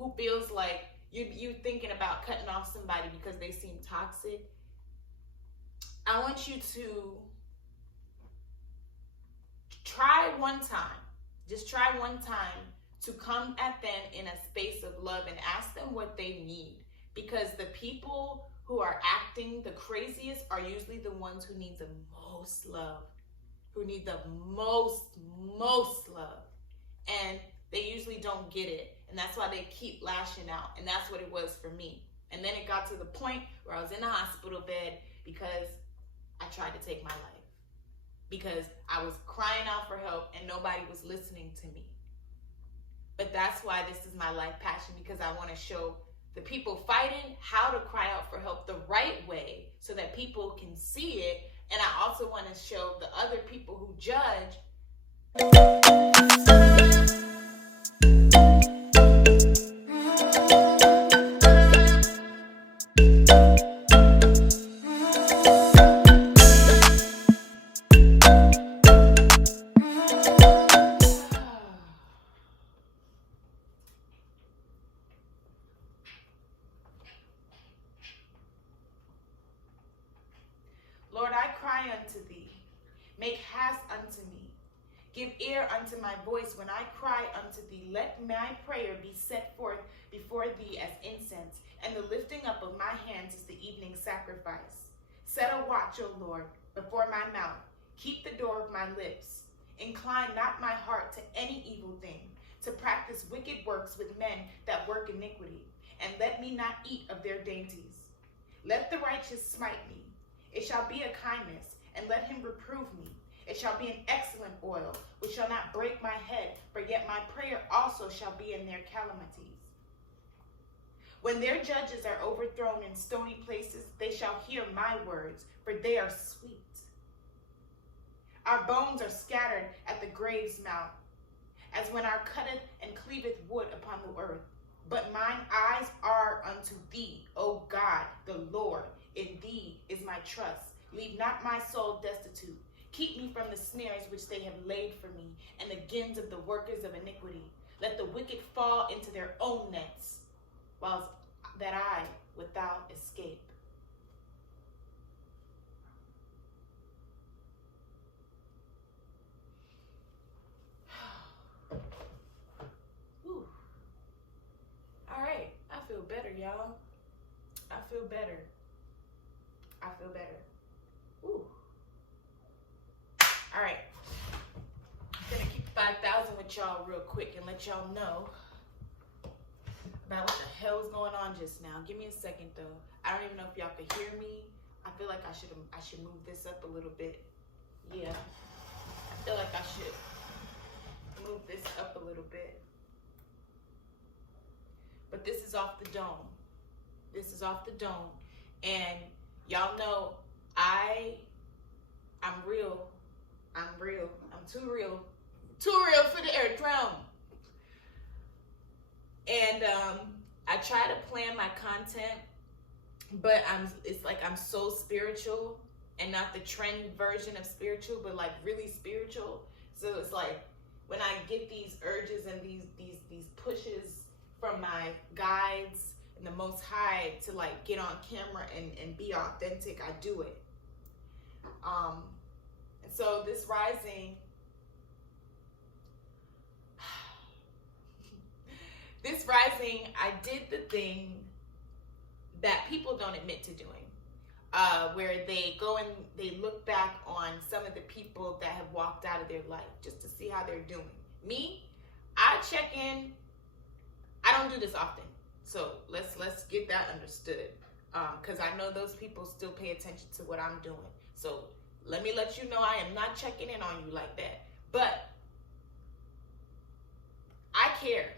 who feels like you thinking about cutting off somebody because they seem toxic, I want you to try one time. Just try one time to come at them in a space of love and ask them what they need. Because the people who are acting the craziest are usually the ones who need the most love, who need the most love. And they usually don't get it. And that's why they keep lashing out. And that's what it was for me. And then it got to the point where I was in the hospital bed because I tried to take my life. Because I was crying out for help and nobody was listening to me. But that's why this is my life passion, because I want to show the people fighting how to cry out for help the right way so that people can see it. And I also want to show the other people who judge. Lord, I cry unto thee. Make haste unto me. Give ear unto my voice when I cry unto thee. Let my prayer be set forth before thee as incense, and the lifting up of my hands is the evening sacrifice. Set a watch, O Lord, before my mouth. Keep the door of my lips. Incline not my heart to any evil thing, to practice wicked works with men that work iniquity, and let me not eat of their dainties. Let the righteous smite me. It shall be a kindness, and let him reprove me. It shall be an excellent oil, which shall not break my head, for yet my prayer also shall be in their calamities. When their judges are overthrown in stony places, they shall hear my words, for they are sweet. Our bones are scattered at the grave's mouth, as when our cutteth and cleaveth wood upon the earth. But mine eyes are unto thee, O God, the Lord. In thee is my trust. Leave not my soul destitute. Keep me from the snares which they have laid for me, and the gins of the workers of iniquity. Let the wicked fall into their own nets, whilst that I without escape. Whew. All right, I feel better, y'all. I feel better. I feel better. Ooh. All right. I'm gonna keep 5,000 with y'all real quick and let y'all know about what the hell is going on just now. Give me a second though. I don't even know if y'all can hear me. I feel like I should move this up a little bit. Yeah. I feel like I should move this up a little bit. But this is off the dome. This is off the dome. And y'all know I'm real. I'm real. I'm too real. Too real for the earth realm. And I try to plan my content, but it's like I'm so spiritual, and not the trend version of spiritual, but like really spiritual. So it's like when I get these urges and these pushes from my guides and the Most High to like get on camera and be authentic, I do it. And so this rising, I did the thing that people don't admit to doing, where they go and they look back on some of the people that have walked out of their life just to see how they're doing. Me, I check in. I don't do this often, so let's get that understood, because I know those people still pay attention to what I'm doing. So let me let you know I am not checking in on you like that, but I care.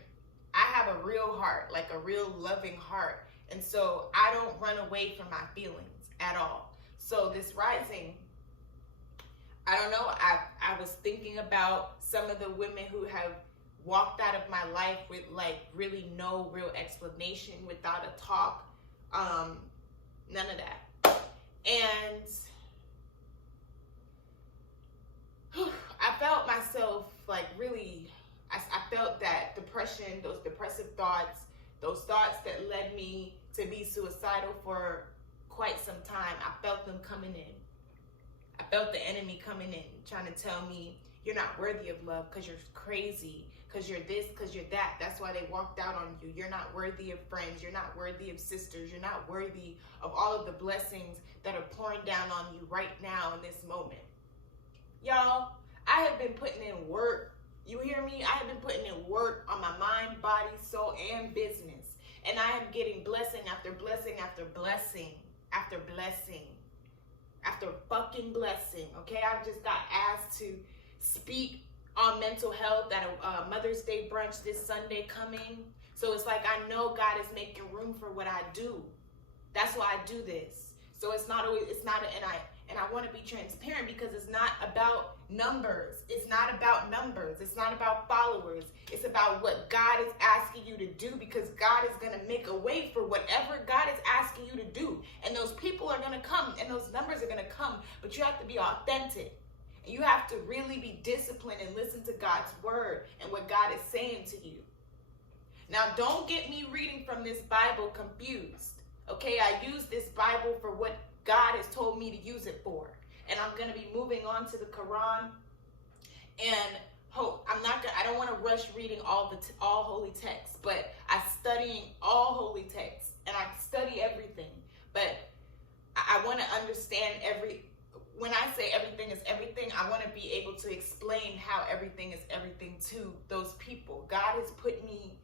I have a real heart, like a real loving heart. And so I don't run away from my feelings at all. So this rising, I don't know, I was thinking about some of the women who have walked out of my life with like really no real explanation, without a talk, none of that. And I felt myself like really, I felt that depression, those depressive thoughts, Those thoughts that led me to be suicidal for quite some time, I felt them coming in. I felt the enemy coming in, trying to tell me, you're not worthy of love because you're crazy, because you're this, because you're that. That's why they walked out on you. You're not worthy of friends. You're not worthy of sisters. You're not worthy of all of the blessings that are pouring down on you right now in this moment. Y'all, I have been putting in work. You hear me? I have been putting in work on my mind, body, soul, and business. And I am getting blessing after blessing after blessing after blessing after fucking blessing. Okay, I just got asked to speak on mental health at a Mother's Day brunch this Sunday coming. So it's like I know God is making room for what I do. That's why I do this. So it's not always, and I want to be transparent because it's not about numbers. It's not about numbers. It's not about followers. It's about what God is asking you to do, because God is going to make a way for whatever God is asking you to do. And those people are going to come and those numbers are going to come, but you have to be authentic. And you have to really be disciplined and listen to God's word and what God is saying to you. Now, don't get me reading from this Bible confused. Okay, I use this Bible for what God has told me to use it for. And I'm going to be moving on to the Quran. And I don't want to rush reading all holy texts, but I'm studying all holy texts and I study everything. But I want to understand when I say everything is everything, I want to be able to explain how everything is everything to those people. God has put me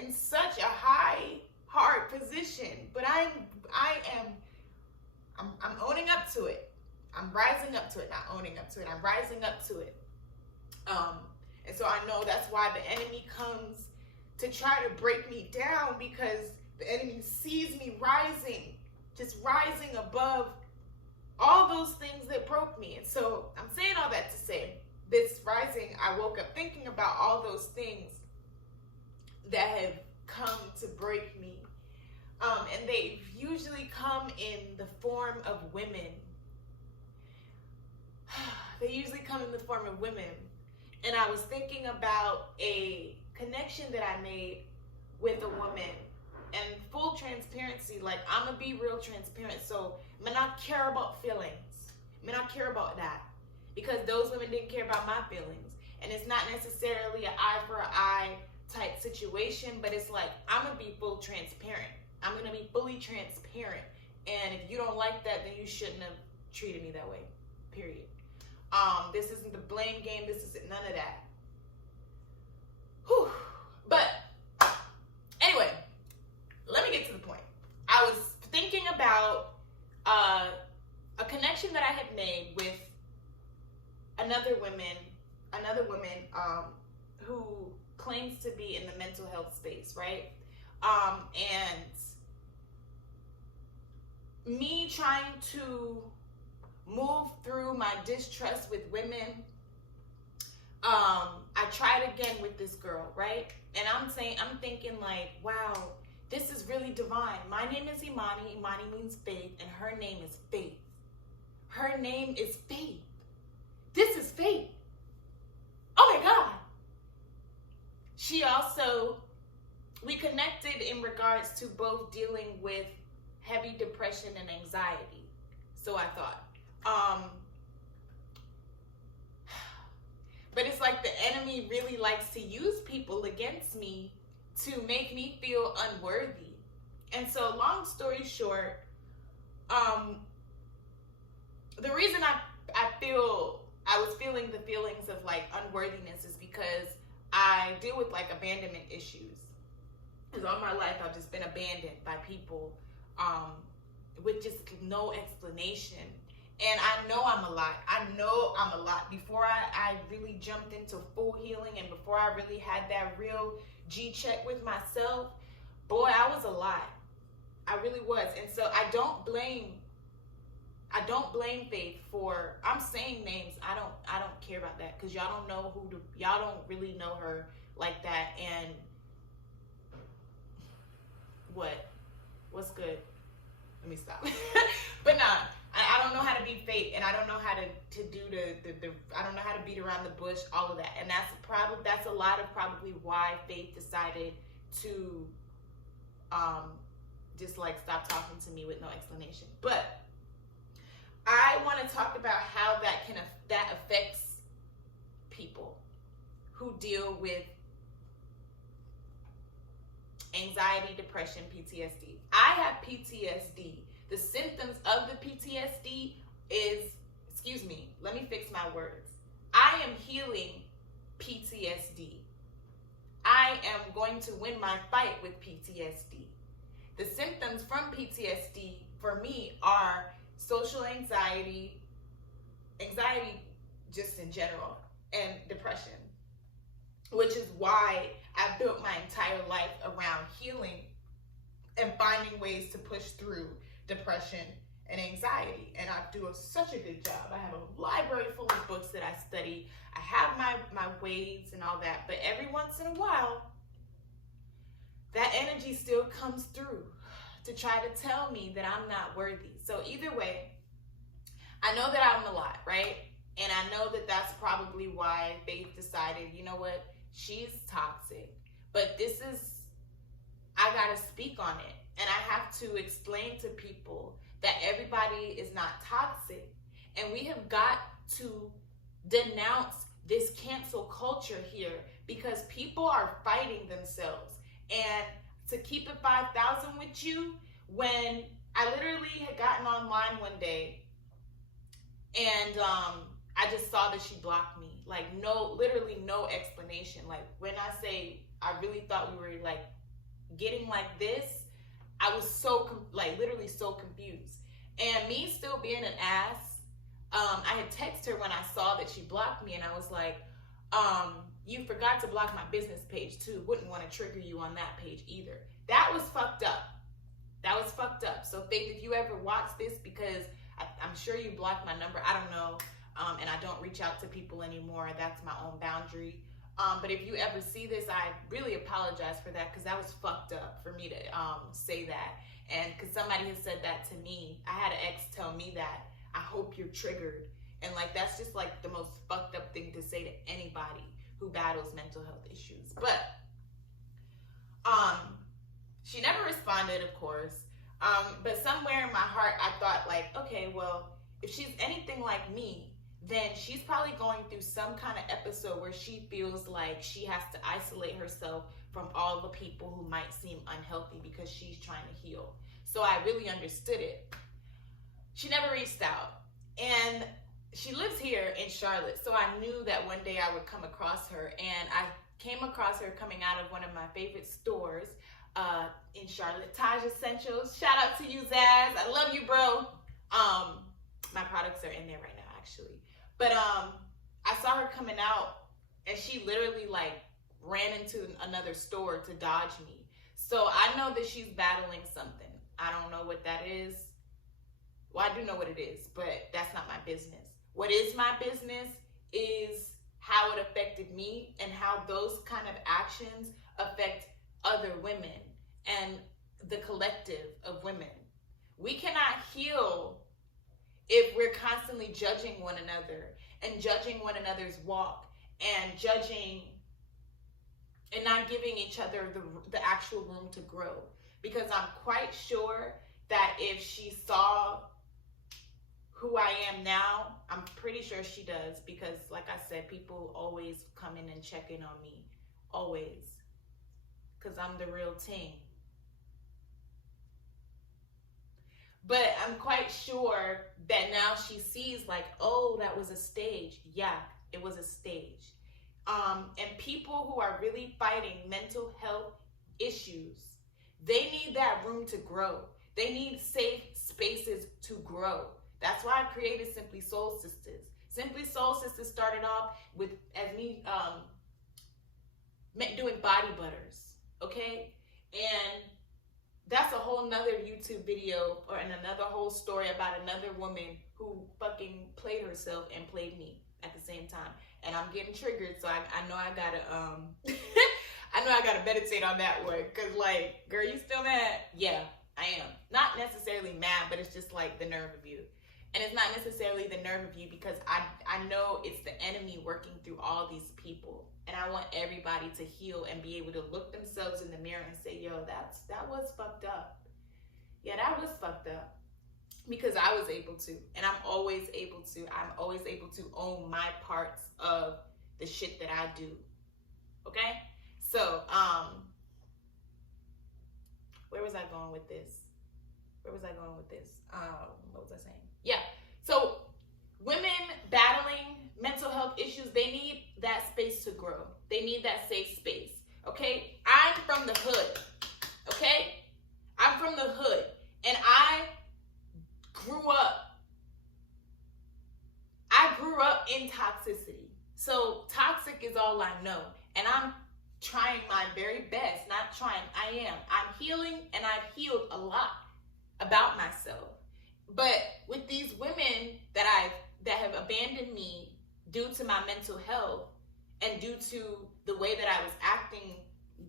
in such a hard position, but I'm owning up to it. I'm rising up to it, not owning up to it. I'm rising up to it. And so I know that's why the enemy comes to try to break me down, because the enemy sees me just rising above all those things that broke me. And so I'm saying all that to say, this rising, I woke up thinking about all those things that have come to break me. And they usually come in the form of women. They usually come in the form of women. And I was thinking about a connection that I made with a woman. And full transparency, like, I'm going to be real transparent. So, I not care about feelings. I not care about that. Because those women didn't care about my feelings. And it's not necessarily an eye for an eye type situation, but it's like, I'm going to be full transparent. I'm going to be fully transparent. And if you don't like that, then you shouldn't have treated me that way. Period. This isn't the blame game. This isn't none of that. Whew. But anyway, let me get to the point. I was thinking about a connection that I had made with another woman who claims to be in the mental health space, right? And me trying to move through my distrust with women, I tried again with this girl, right? And I'm thinking like, wow, this is really divine. My name is Imani. Imani means faith, and her name is Faith. Her name is Faith. This is Faith. Oh my God. We connected in regards to both dealing with heavy depression and anxiety. So I thought. But it's like the enemy really likes to use people against me to make me feel unworthy. And so, long story short, the reason I was feeling the feelings of like unworthiness is because I deal with like abandonment issues. Because all my life I've just been abandoned by people with just no explanation. And I know I'm a lot. Before I really jumped into full healing and before I really had that real G-check with myself, boy, I was a lot. I really was. And so I don't blame Faith for, I'm saying names. I don't care about that because y'all don't know y'all don't really know her like that. And what's good? Let me stop. But nah, I don't know how to be Faith, and I don't know how to do I don't know how to beat around the bush, all of that. And that's a lot of probably why Faith decided to just like stop talking to me with no explanation. But I want to talk about how that affects people who deal with anxiety, depression, PTSD. I have PTSD. The symptoms of the PTSD is, let me fix my words. I am healing PTSD. I am going to win my fight with PTSD. The symptoms from PTSD for me are social anxiety just in general, and depression, which is why I've built my entire life around healing and finding ways to push through depression and anxiety. And I do such a good job. I have a library full of books that I study. I have my ways and all that, but every once in a while, that energy still comes through to try to tell me that I'm not worthy. So either way, I know that I'm a lot, right? And I know that that's probably why Faith decided, you know what, she's toxic. But I gotta speak on it. And I have to explain to people that everybody is not toxic. And we have got to denounce this cancel culture here, because people are fighting themselves. And to keep it 5,000 with you, when I literally had gotten online one day and I just saw that she blocked me. Like, literally no explanation. Like, when I say I really thought we were like getting like this, I was literally so confused. And me still being an ass, I had texted her when I saw that she blocked me, and I was like, you forgot to block my business page too. Wouldn't want to trigger you on that page either. That was fucked up. So Faith, if you ever watch this, because I'm sure you blocked my number, I don't know, and I don't reach out to people anymore. That's my own boundary. But if you ever see this, I really apologize for that, because that was fucked up for me to say that. And because somebody has said that to me, I had an ex tell me that, I hope you're triggered. And like, that's just like the most fucked up thing to say to anybody who battles mental health issues. But she never responded, of course. But somewhere in my heart, I thought like, okay, well, if she's anything like me, then she's probably going through some kind of episode where she feels like she has to isolate herself from all the people who might seem unhealthy because she's trying to heal. So I really understood it. She never reached out. And she lives here in Charlotte, so I knew that one day I would come across her. And I came across her coming out of one of my favorite stores in Charlotte, Taj Essentials. Shout out to you, Zaz. I love you, bro. My products are in there right now, actually. But I saw her coming out, and she literally like ran into another store to dodge me. So I know that she's battling something. I don't know what that is. Well, I do know what it is, but that's not my business. What is my business is how it affected me and how those kind of actions affect other women and the collective of women. We cannot heal if we're constantly judging one another and judging one another's walk and judging and not giving each other the actual room to grow. Because I'm quite sure that if she saw who I am now, I'm pretty sure she does, because like I said, people always come in and check in on me, always, because I'm the real thing. But I'm quite sure that now she sees like, oh, that was a stage. Yeah, it was a stage. And people who are really fighting mental health issues, they need that room to grow. They need safe spaces to grow. That's why I created Simply Soul Sisters. Simply Soul Sisters started off with as me doing body butters, okay? And that's a whole nother YouTube video or another whole story about another woman who fucking played herself and played me at the same time. And I'm getting triggered, so I know I gotta I know I gotta meditate on that one. Cause like, girl, you still mad? Yeah, I am. Not necessarily mad, but it's just like the nerve of you. And it's not necessarily the nerve of you, because I know it's the enemy working through all these people. And I want everybody to heal and be able to look themselves in the mirror and say, yo, that was fucked up. Yeah, that was fucked up. Because I was able to. And I'm always able to. I'm always able to own my parts of the shit that I do. Okay? So, where was I going with this? What was I saying? Yeah. So women battling mental health issues, they need that space to grow. They need that safe space. Okay? I'm from the hood. Okay? I'm from the hood. And I grew up in toxicity. So toxic is all I know. And I'm trying my very best. Not trying, I am. I'm healing, and I've healed a lot about myself. But with these women that have abandoned me due to my mental health and due to the way that I was acting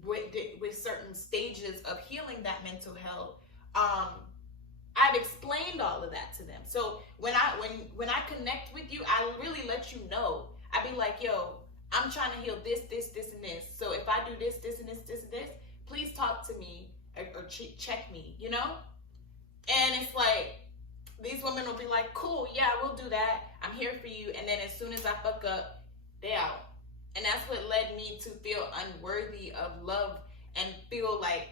with certain stages of healing that mental health, I've explained all of that to them. So when I connect with you, I really let you know. I be like, yo, I'm trying to heal this, and this. So if I do this, and this, and this, please talk to me or check me, you know? And it's like, these women will be like, cool, yeah, we'll do that. I'm here for you. And then as soon as I fuck up, they out. And that's what led me to feel unworthy of love and feel like,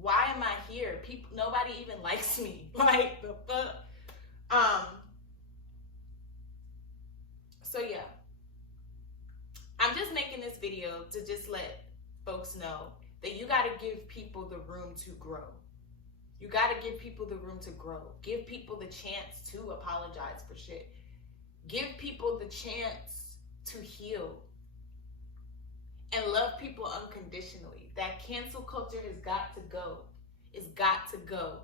why am I here? Nobody even likes me. Like, the fuck? So yeah. I'm just making this video to just let folks know that you got to give people the room to grow. You got to give people the room to grow. Give people the chance to apologize for shit. Give people the chance to heal. And love people unconditionally. That cancel culture has got to go. It's got to go.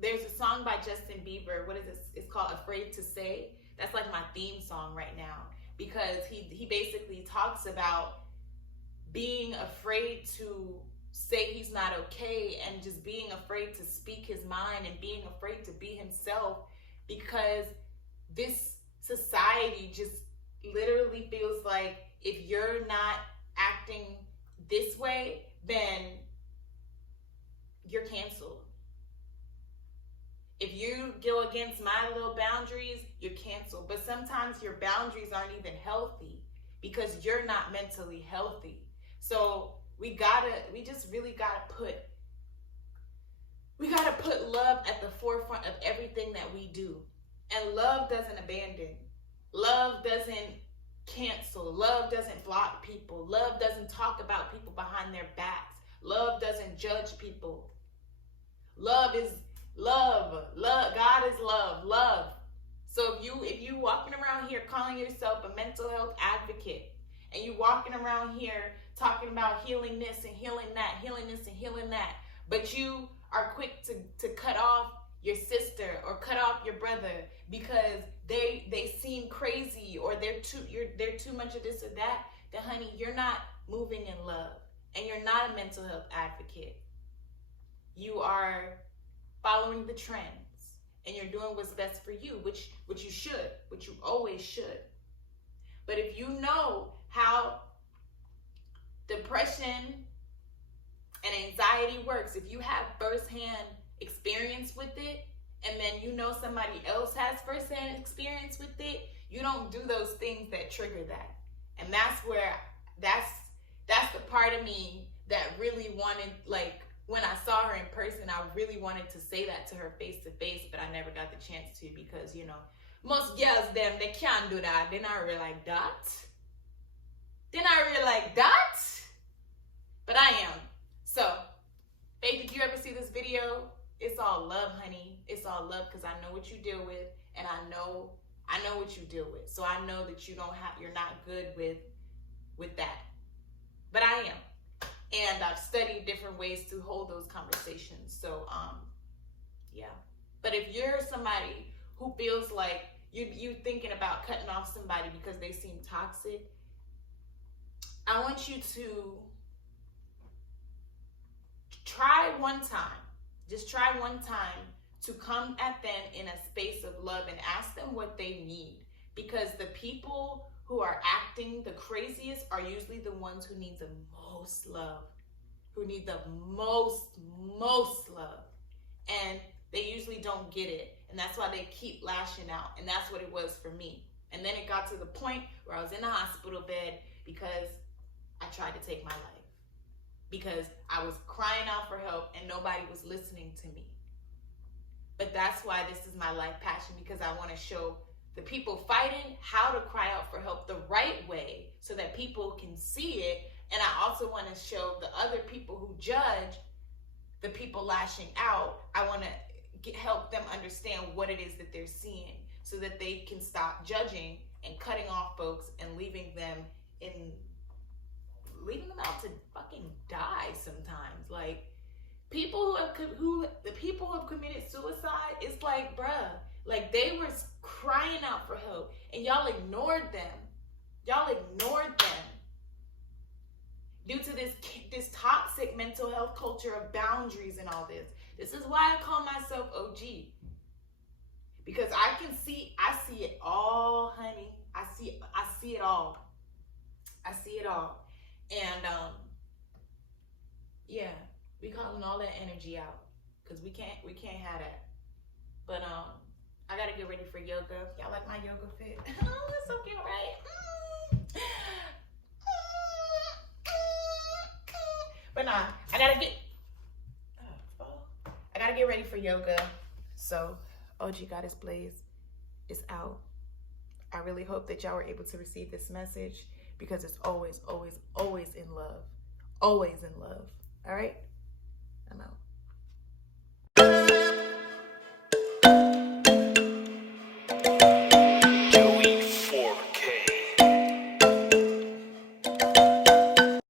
There's a song by Justin Bieber. What is this? It's called Afraid to Say. That's like my theme song right now. Because he basically talks about being afraid to say he's not okay, and just being afraid to speak his mind, and being afraid to be himself, because this society just literally feels like if you're not acting this way, then you're canceled. If you go against my little boundaries, you're canceled. But sometimes your boundaries aren't even healthy because you're not mentally healthy. So we just really gotta put love at the forefront of everything that we do. And love doesn't abandon. Love doesn't cancel. Love doesn't block people. Love doesn't talk about people behind their backs. Love doesn't judge people. Love is love. God is love. Love. So if you walking around here calling yourself a mental health advocate, and you walking around here talking about healing this and healing that, healing this and healing that, but you are quick to cut off your sister or cut off your brother because they seem crazy, or they're too much of this or that, then honey, you're not moving in love, and you're not a mental health advocate. You are following the trends, and you're doing what's best for you, which you should, which you always should. But if you know how depression and anxiety works, if you have firsthand experience with it, and then you know somebody else has firsthand experience with it, you don't do those things that trigger that. And that's the part of me that really wanted, like, when I saw her in person, I really wanted to say that to her face to face, but I never got the chance to, because, you know, most girls, they can't do that. They're not really like that. But I am. So, Faith, did you ever see this video? It's all love, honey. It's all love, because I know what you deal with, and I know what you deal with. So I know that you're not good with that. But I am. And I've studied different ways to hold those conversations. So, yeah. But if you're somebody who feels like you thinking about cutting off somebody because they seem toxic, I want you to try one time. Just try one time to come at them in a space of love and ask them what they need. Because the people who are acting the craziest are usually the ones who need the most love, who need the most love. And they usually don't get it. And that's why they keep lashing out. And that's what it was for me. And then it got to the point where I was in a hospital bed because I tried to take my life. Because I was crying out for help and nobody was listening to me. But that's why this is my life passion, because I want to show the people fighting how to cry out for help the right way so that people can see it. And I also want to show the other people who judge the people lashing out. I want to help them understand what it is that they're seeing so that they can stop judging and cutting off folks and leaving them out to fucking die sometimes. Like, the people who have committed suicide, it's like, bruh, like, they were crying out for help and y'all ignored them. Y'all ignored them due to this toxic mental health culture of boundaries and all this. This is why I call myself OG. Because I see it all, honey. I see it all. I see it all. And yeah, we calling all that energy out because we can't have that. But I gotta get ready for yoga. Y'all like my yoga fit? Oh, it's so cute, right? But nah, I gotta get ready for yoga. So OG Goddess Blaze is out. I really hope that y'all were able to receive this message, because it's always in love. Always in love. All right? I'm out.